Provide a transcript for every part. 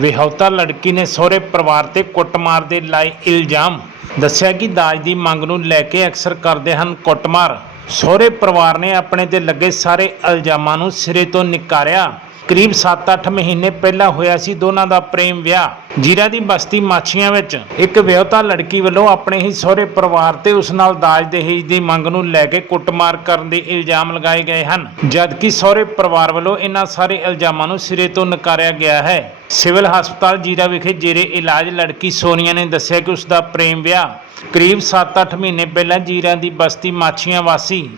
ਵਿਆਹੁਤਾ ਲੜਕੀ ਨੇ ਸਹੁਰੇ ਪਰਿਵਾਰ ਤੇ ਕੁੱਟਮਾਰ ਦੇ ਲਾਏ ਇਲਜ਼ਾਮ। ਦੱਸਿਆ ਕਿ ਦਾਜ ਦੀ ਮੰਗ ਨੂੰ ਲੈ ਕੇ ਅਕਸਰ ਕਰਦੇ ਹਨ ਕੁੱਟਮਾਰ। ਸਹੁਰੇ ਪਰਿਵਾਰ ਨੇ ਆਪਣੇ ਤੇ ਲੱਗੇ ਸਾਰੇ ਇਲਜ਼ਾਮਾਂ ਨੂੰ ਸਿਰੇ ਤੋਂ ਨਿਕਾਰਿਆ। ਕਰੀਬ 7-8 ਮਹੀਨੇ ਪਹਿਲਾਂ ਹੋਇਆ ਸੀ ਦੋਨਾਂ ਦਾ ਪ੍ਰੇਮ ਵਿਆਹ। ਜੀਰਾ ਦੀ ਬਸਤੀ ਮਾਛੀਆਂ ਵਿੱਚ ਇੱਕ ਵਿਆਹੁਤਾ ਲੜਕੀ ਵੱਲੋਂ ਆਪਣੇ ਹੀ ਸਹੁਰੇ ਪਰਿਵਾਰ ਤੇ ਉਸ ਨਾਲ ਦਾਜ ਦਹੇਜ ਦੀ ਮੰਗ ਨੂੰ ਲੈ ਕੇ ਕੁੱਟਮਾਰ ਕਰਨ ਦੇ ਇਲਜ਼ਾਮ ਲਗਾਏ ਗਏ ਹਨ। ਜਦਕਿ ਸਹੁਰੇ ਪਰਿਵਾਰ ਵੱਲੋਂ ਇਹਨਾਂ ਸਾਰੇ ਇਲਜ਼ਾਮਾਂ ਨੂੰ ਸਿਰੇ ਤੋਂ ਨਕਾਰਿਆ ਗਿਆ ਹੈ। ਸਿਵਲ ਹਸਪਤਾਲ ਜੀਰਾ ਵਿਖੇ ਜੇਰੇ ਇਲਾਜ ਲੜਕੀ ਸੋਨੀਆ ਨੇ ਦੱਸਿਆ ਕਿ ਉਸ ਦਾ ਪ੍ਰੇਮ ਵਿਆਹ ਕਰੀਬ 7-8 ਮਹੀਨੇ ਪਹਿਲਾਂ ਜੀਰਾ ਦੀ ਬਸਤੀ ਮਾਛੀਆਂ ਵਾਸੀ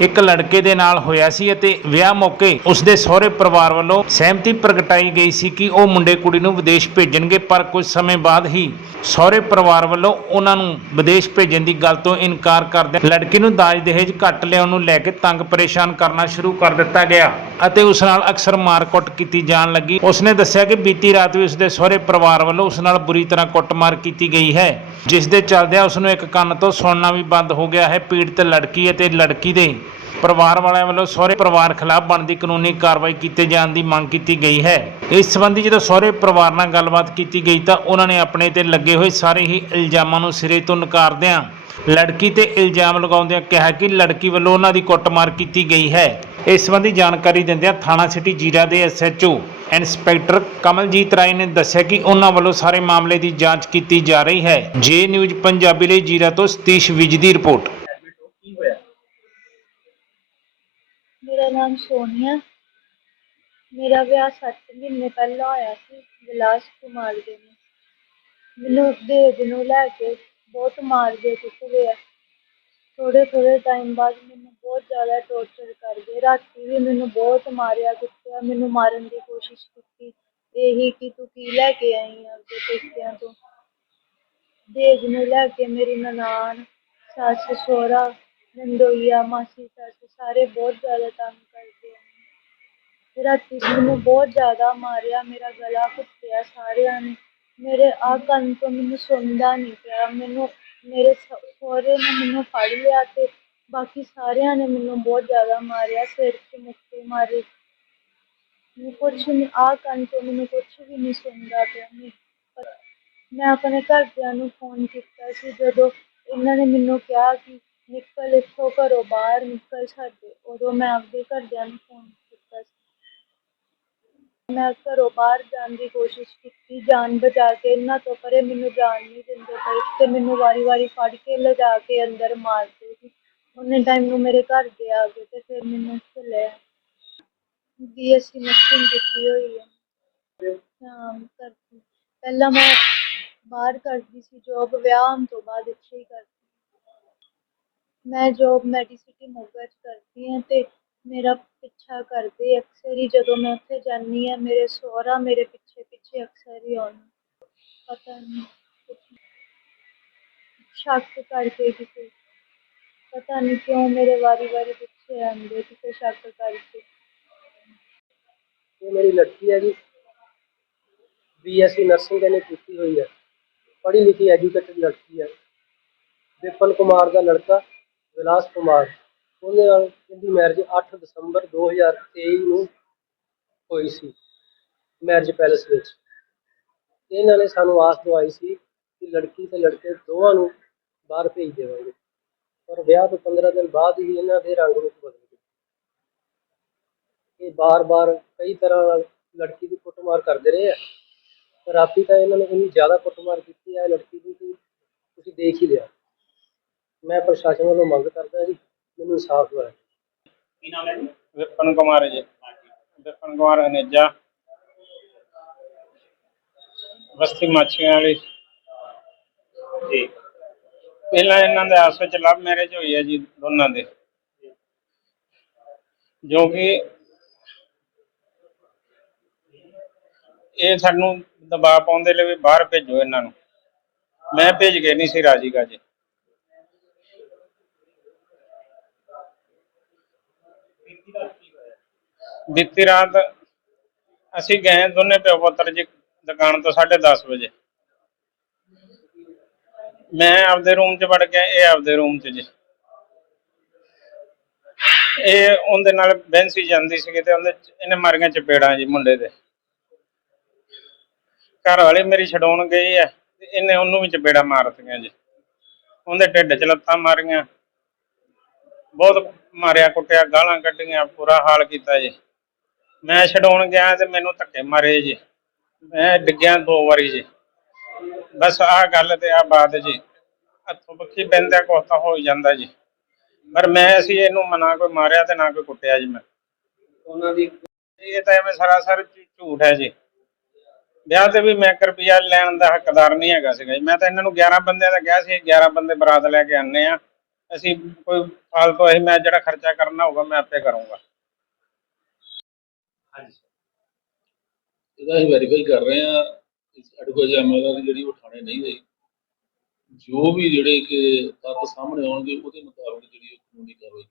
ਇੱਕ ਲੜਕੇ ਦੇ ਨਾਲ ਹੋਇਆ ਸੀ ਅਤੇ ਵਿਆਹ ਮੌਕੇ ਉਸ ਦੇ ਸਹੁਰੇ ਪਰਿਵਾਰ ਵੱਲੋਂ ਸਹਿਮਤੀ ਪ੍ਰਗਟਾਈ ਗਈ ਸੀ ਕਿ ਉਹ ਮੁੰਡੇ ਕੁੜੀ ਨੂੰ ਵਿਦੇਸ਼ ਭੇਜਣਗੇ, ਪਰ ਕੁਝ ਸਮੇਂ ਬਾਅਦ ਹੀ ਸਹੁਰੇ ਪਰਿਵਾਰ ਵੱਲੋਂ ਉਹਨਾਂ ਨੂੰ ਵਿਦੇਸ਼ ਭੇਜਣ ਦੀ ਗੱਲ ਤੋਂ ਇਨਕਾਰ ਕਰਦੇ ਲੜਕੀ ਨੂੰ ਦਾਜ ਦਹੇਜ ਘੱਟ ਲਿਆਉਣ ਨੂੰ ਲੈ ਕੇ ਤੰਗ ਪਰੇਸ਼ਾਨ ਕਰਨਾ ਸ਼ੁਰੂ ਕਰ ਦਿੱਤਾ ਗਿਆ ਅਤੇ ਉਸ ਨਾਲ ਅਕਸਰ ਮਾਰਕੁੱਟ ਕੀਤੀ ਜਾਣ ਲੱਗੀ। ਉਸਨੇ ਦੱਸਿਆ ਕਿ ਬੀਤੀ ਰਾਤ ਵੀ ਉਸਦੇ ਸਹੁਰੇ ਪਰਿਵਾਰ ਵੱਲੋਂ ਉਸ ਨਾਲ ਬੁਰੀ ਤਰ੍ਹਾਂ ਕੁੱਟਮਾਰ ਕੀਤੀ ਗਈ ਹੈ, ਜਿਸ ਦੇ ਚੱਲਦਿਆਂ ਉਸ ਨੂੰ ਇੱਕ ਕੰਨ ਤੋਂ ਸੁਣਨਾ ਵੀ ਬੰਦ ਹੋ ਗਿਆ ਹੈ। ਪੀੜਤ ਲੜਕੀ ਅਤੇ ਲੜਕੀ ਦੇ ਪਰਿਵਾਰ ਵਾਲਿਆਂ ਵੱਲੋਂ ਸਹੁਰੇ ਪਰਿਵਾਰ ਖਿਲਾਫ ਬਣਦੀ ਕਾਨੂੰਨੀ ਕਾਰਵਾਈ ਕੀਤੇ ਜਾਣ ਦੀ ਮੰਗ ਕੀਤੀ ਗਈ ਹੈ। ਇਸ ਸੰਬੰਧੀ ਜਦੋਂ ਸਹੁਰੇ ਪਰਿਵਾਰ ਨਾਲ ਗੱਲਬਾਤ ਕੀਤੀ ਗਈ ਤਾਂ ਉਹਨਾਂ ਨੇ ਆਪਣੇ ਤੇ ਲੱਗੇ ਹੋਏ ਸਾਰੇ ਹੀ ਇਲਜ਼ਾਮਾਂ ਨੂੰ ਸਿਰੇ ਤੋਂ ਨਕਾਰਦਿਆਂ ਲੜਕੀ ਤੇ ਇਲਜ਼ਾਮ ਲਗਾਉਂਦਿਆਂ ਕਿਹਾ ਕਿ ਲੜਕੀ ਵੱਲੋਂ ਉਹਨਾਂ ਦੀ ਕੁੱਟਮਾਰ ਕੀਤੀ ਗਈ ਹੈ। ਇਸ ਸੰਬੰਧੀ ਜਾਣਕਾਰੀ ਦਿੰਦਿਆਂ ਥਾਣਾ ਸਿਟੀ ਜੀਰਾ ਦੇ ਐਸਐਚਓ ਇੰਸਪੈਕਟਰ ਕਮਲਜੀਤ ਰਾਏ ਨੇ ਦੱਸਿਆ ਕਿ ਉਹਨਾਂ ਵੱਲੋਂ ਸਾਰੇ ਮਾਮਲੇ ਦੀ ਜਾਂਚ ਕੀਤੀ ਜਾ ਰਹੀ ਹੈ। ਜੇ ਨਿਊਜ਼ ਪੰਜਾਬੀ ਲਈ ਜੀਰਾ ਤੋਂ ਸਤੀਸ਼ ਵਿਜ ਦੀ ਰਿਪੋਰਟ। ਮੇਰਾ ਨਾਮ ਸੋਨੀਆ। ਮੇਰਾ ਵਿਆਹ 7 ਮਹੀਨੇ ਪਹਿਲਾਂ ਹੋਇਆ ਸੀ, ਵਿਲਾਸ ਕੁਮਾਰ ਦੇ ਨਾਲ। ਮੈਨੂੰ ਦਹੇਜ ਨੂੰ ਲੈ ਕੇ ਬਹੁਤ ਮਾਰਦੇ ਕੁੱਟਦੇ ਆ ਥੋੜੇ ਥੋੜੇ ਟਾਈਮ ਬਾਅਦ ਮੈਨੂੰ ਬਹੁਤ ਜ਼ਿਆਦਾ ਟੌਰਚਰ ਕਰਦੇ ਰਾਤੀ ਵੀ ਮੈਨੂੰ ਬਹੁਤ ਮਾਰਿਆ, ਕੁੱਟਿਆ, ਮੈਨੂੰ ਮਾਰਨ ਦੀ ਕੋਸ਼ਿਸ਼ ਕੀਤੀ। ਇਹੀ ਕਿ ਤੂੰ ਕੀ ਲੈ ਕੇ ਆਈ ਆ ਆਪਦੇ ਪੇਕਿਆਂ ਤੋਂ? ਦਹੇਜ ਨੂੰ ਲੈ ਕੇ ਮੇਰੀ ਨਨਾਣ, ਸੱਸ, ਸਹੁਰਾ, ਨੰਦੋਈਆ, ਮਾਸੀ, ਸੱਸ ਸਾਰੇ ਬਹੁਤ ਜ਼ਿਆਦਾ ਤੰਗ ਕਰਦੇ ਆ। ਰਾਤੀ ਮੈਨੂੰ ਬਹੁਤ ਜ਼ਿਆਦਾ ਮਾਰਿਆ, ਮੇਰਾ ਗਲਾ ਘੁੱਟਿਆ ਸਾਰਿਆਂ ਨੇ। ਮੇਰੇ ਆ ਕੰਨ ਤੋਂ ਮੈਨੂੰ ਸੁਣਦਾ ਨਹੀਂ ਪਿਆ। ਮੈਨੂੰ ਮੇਰੇ ਸ- ਸਹੁਰੇ ਨੇ ਮੈਨੂੰ ਫੜ ਲਿਆ ਤੇ ਬਾਕੀ ਸਾਰਿਆਂ ਨੇ ਮੈਨੂੰ ਬਹੁਤ ਜ਼ਿਆਦਾ ਮਾਰਿਆ, ਸਿਰ 'ਚ ਮੁੱਕੇ ਮਾਰੇ। ਮੈਨੂੰ ਕੁਛ ਨਹੀਂ ਆਹ ਕੰਨ ਤੋਂ ਮੈਨੂੰ ਕੁਛ ਵੀ ਨਹੀਂ ਸੁਣਦਾ ਪਿਆ ਮੈਂ। ਮੈਂ ਆਪਣੇ ਘਰਦਿਆਂ ਨੂੰ ਫੋਨ ਕੀਤਾ ਸੀ, ਜਦੋਂ ਇਹਨਾਂ ਨੇ ਮੈਨੂੰ ਕਿਹਾ ਕਿ ਨਿਕਲ ਇੱਥੋਂ ਘਰੋਂ ਬਾਹਰ ਨਿਕਲ ਸਾਡੇ, ਉਦੋਂ ਮੈਂ ਆਪਦੇ ਘਰਦਿਆਂ ਨੂੰ ਫੋਨ ਮੈਂ ਘਰੋਂ ਬਾਹਰ ਜਾਣ ਦੀ ਕੋਸ਼ਿਸ਼ ਕੀਤੀ ਜਾਨ ਬਚਾ ਕੇ ਇਹਨਾਂ ਤੋਂ ਪਰੇ ਮੈਨੂੰ ਜਾਣ ਨਹੀਂ ਦਿੰਦੇ ਪਏ ਤੇ ਮੈਨੂੰ ਵਾਰੀ-ਵਾਰੀ ਫੜ ਕੇ ਲਿਜਾ ਕੇ ਅੰਦਰ ਮਾਰਦੇ ਸੀ। ਉਹਨੇ ਟਾਈਮ ਨੂੰ ਮੇਰੇ ਘਰ ਦੇ ਆ ਗਏ ਤੇ ਫਿਰ ਮੈਨੂੰ ਇੱਥੇ ਲੈ ਆਏ। ਬੀਐਸਸੀ ਨਰਸਿੰਗ ਕੀਤੀ ਹੋਈ ਹੈ। ਹਾਂ, ਕਰਦੀ। ਪਹਿਲਾਂ ਮੈਂ ਬਾਹਰ ਕਰਦੀ ਸੀ ਜੋਬ ਵਿਆਹ ਹੋਣ ਤੋਂ ਬਾਅਦ ਇੱਥੇ ਹੀ ਕਰਦੀ। ਮੈਂ ਜੋਬ ਮੈਡੀਸਿਟੀ ਮੋਗਾ 'ਚ ਕਰਦੀ ਹਾਂ ਤੇ ਮੇਰਾ ਪਿੱਛਾ ਕਰਦੇ ਅਕਸਰ ਹੀ ਜਦੋਂ ਮੈਂ ਉੱਥੇ ਜਾਂਦੀ ਹਾਂ ਮੇਰੇ ਸਹੁਰਾ ਮੇਰੇ ਪਿੱਛੇ ਪਿੱਛੇ ਅਕਸਰ ਹੀ ਆਉਂਦੇ ਪਤਾ ਨਹੀਂ ਸ਼ੱਕ ਕਰਕੇ ਕਿਸੇ ਪਤਾ ਨਹੀਂ ਕਿਉਂ ਮੇਰੇ ਵਾਰੀ ਵਾਰੀ ਪਿੱਛੇ ਆਉਂਦੇ ਕਿਸੇ ਸ਼ੱਕ ਕਰਕੇ ਇਹ ਮੇਰੀ ਲੜਕੀ ਹੈ ਜੀ ਬੀਐਸਸੀ ਨਰਸਿੰਗ ਇਹਨੇ ਕੀਤੀ ਹੋਈ ਹੈ ਪੜ੍ਹੀ ਲਿਖੀ ਐਜੂਕੇਟਡ ਲੜਕੀ ਹੈ ਵਿਪਨ ਕੁਮਾਰ ਦਾ ਲੜਕਾ ਵਿਲਾਸ ਕੁਮਾਰ ਉਹਦੇ ਨਾਲ ਇਹਦੀ ਮੈਰਿਜ 8 ਦਸੰਬਰ 2023 ਨੂੰ ਹੋਈ ਸੀ ਮੈਰਿਜ ਪੈਲੇਸ ਵਿੱਚ। ਇਹਨਾਂ ਨੇ ਸਾਨੂੰ ਆਸ ਦਵਾਈ ਸੀ ਕਿ ਲੜਕੀ ਤੇ ਲੜਕੇ ਦੋਵਾਂ ਨੂੰ ਬਾਹਰ ਭੇਜ ਦੇਵਾਂਗੇ। ਪਰ ਵਿਆਹ ਤੋਂ 15 ਦਿਨ ਬਾਅਦ ਹੀ ਇਹਨਾਂ ਦੇ ਰੰਗ ਰੂਪ ਬਦਲ ਗਏ। ਇਹ ਬਾਰ-ਬਾਰ ਕਈ ਤਰ੍ਹਾਂ ਨਾਲ ਲੜਕੀ ਦੀ ਕੁੱਟਮਾਰ ਕਰਦੇ ਰਹੇ ਆ। ਰਾਤੀ ਤਾਂ ਇਹਨਾਂ ਨੇ ਇੰਨੀ ਜ਼ਿਆਦਾ ਕੁੱਟਮਾਰ ਕੀਤੀ ਹੈ ਲੜਕੀ ਦੀ ਕਿ ਤੁਸੀਂ ਦੇਖ ਹੀ ਲਿਆ। ਮੈਂ ਪ੍ਰਸ਼ਾਸਨ ਵੱਲੋਂ ਮੰਗ ਕਰਦਾ ਜੀ ਮੈਨੂੰ ਇਨਸਾਫ ਦਿਵਾਇਆ ਕੀ ਨਾਮ ਹੈ ਜੀ? ਵਿਪਨ ਕੁਮਾਰ ਜੀ। ਵਿਪਨ ਕੁਮਾਰ ਅਨੇਜਾ। ਬਸਤੀ ਮਾਛੀਆਂ ਵਾਲੀ। ਜੀ। ਪਹਿਲਾਂ ਇਹਨਾਂ ਦੇ ਆਪਸ ਵਿੱਚ ਲਵ ਮੈਰਿਜ ਹੋਈ ਹੈ ਜੀ ਦੋਨਾਂ ਦੇ। ਜੋ ਕਿ ਇਹ ਸਾਨੂੰ ਦਬਾਅ ਪਾਉਂਦੇ ਲਈ ਵੀ ਬਾਹਰ ਭੇਜੋ ਇਹਨਾਂ ਨੂੰ। ਮੈਂ ਭੇਜ ਕੇ ਨਹੀਂ ਸੀ ਰਾਜੀ ਜੀ ਬੀਤੀ ਰਾਤ ਕੀ ਹੋਇਆ ਬੀਤੀ ਰਾਤ ਅਸੀਂ ਗਏ ਦੋਨੇ ਪਿਓ ਪੁੱਤਰ ਜੀ ਦੁਕਾਨ ਤੋਂ 10:30 ਵਜੇ। ਮੈਂ ਆਪਦੇ ਰੂਮ 'ਚ ਵੜ ਗਿਆ, ਇਹ ਆਪਦੇ ਰੂਮ 'ਚ ਜੀ। ਇਹ ਉਹਦੇ ਨਾਲ ਬੈਂਸੀ ਜਾਂਦੀ ਸੀਗੀ ਤੇ ਉਹਦੇ ਇਹਨੇ ਮਾਰੀਆਂ ਚਪੇੜਾਂ ਜੀ ਮੁੰਡੇ ਦੇ। ਘਰ ਵਾਲੇ ਮੇਰੀ ਛਡਾਉਣ ਗਈ ਆ ਇਹਨੇ ਉਹਨੂੰ ਵੀ ਚਪੇੜਾ ਮਾਰਤੀਆਂ ਜੀ। ਉਹਦੇ ਢਿੱਡ 'ਚ ਲੱਤਾਂ ਮਾਰੀਆਂ। ਬਹੁਤ ਮਾਰਿਆ ਕੁੱਟਿਆ, ਗਾਲਾਂ ਕੱਢੀਆਂ, ਬੁਰਾ ਹਾਲ ਕੀਤਾ ਜੀ। ਮੈਂ ਛਡਾਉਣ ਗਿਆ ਤੇ ਮੈਨੂੰ ਧੱਕੇ ਮਾਰੇ ਜੀ। ਮੈਂ ਡਿੱਗਿਆ ਦੋ ਵਾਰੀ ਜੀ। ਬਸ ਆਹ ਗੱਲ ਤੇ ਆ ਬਾਤ ਜੀ। ਹੱਥੋਂ ਬੱਕੀ ਪੈਂਦਾ ਕੁਛ ਤਾਂ ਹੋ ਜਾਂਦਾ ਜੀ। ਪਰ ਮੈਂ ਅਸੀਂ ਇਹਨੂੰ ਮਨਾ ਕੋਈ ਮਾਰਿਆ ਤੇ ਨਾ ਕੋਈ ਕੁੱਟਿਆ ਜੀ ਮੈਂ। ਉਹਨਾਂ ਦੀ ਇਹ ਤਾਂ ਐਵੇਂ ਸਰਾਸਰ ਝੂਠ ਹੈ ਜੀ। ਵਿਆਹ ਤੇ ਵੀ ਮੈਂ ਰੁਪਿਆ ਲੈਣ ਦਾ ਹੱਕਦਾਰ ਨਹੀਂ ਹੈਗਾ ਸੀਗਾ ਜੀ। ਮੈਂ ਤਾਂ ਇਹਨਾਂ ਨੂੰ 11 ਬੰਦਿਆਂ ਦਾ ਕਿਹਾ ਸੀ 11 ਬੰਦੇ ਬਰਾਤ ਲੈ ਕੇ ਆਨੇ ਆ। ਅਸੀਂ ਕੋਈ ਫਾਲਤੂ ਅਸੀਂ ਮੈਂ ਜਿਹੜਾ ਖਰਚਾ ਕਰਨਾ ਹੋਊਗਾ ਮੈਂ ਆਪੇ ਕਰੂੰਗਾ। ਇਹਦਾ ਅਸੀਂ ਵੈਰੀਫਾਈ ਕਰ ਰਹੇ ਆ ਸਾਡੇ ਕੋਲ ਦੀ ਜਿਹੜੀ ਉਹ ਥਾਣੇ ਨਹੀਂ ਗਈ ਜੋ ਵੀ ਜਿਹੜੇ ਕਿ ਤੱਤ ਸਾਹਮਣੇ ਆਉਣਗੇ, ਉਹਦੇ ਮੁਤਾਬਕ ਜਿਹੜੀ ਉਹ ਕਾਨੂੰਨੀ ਕਾਰਵਾਈ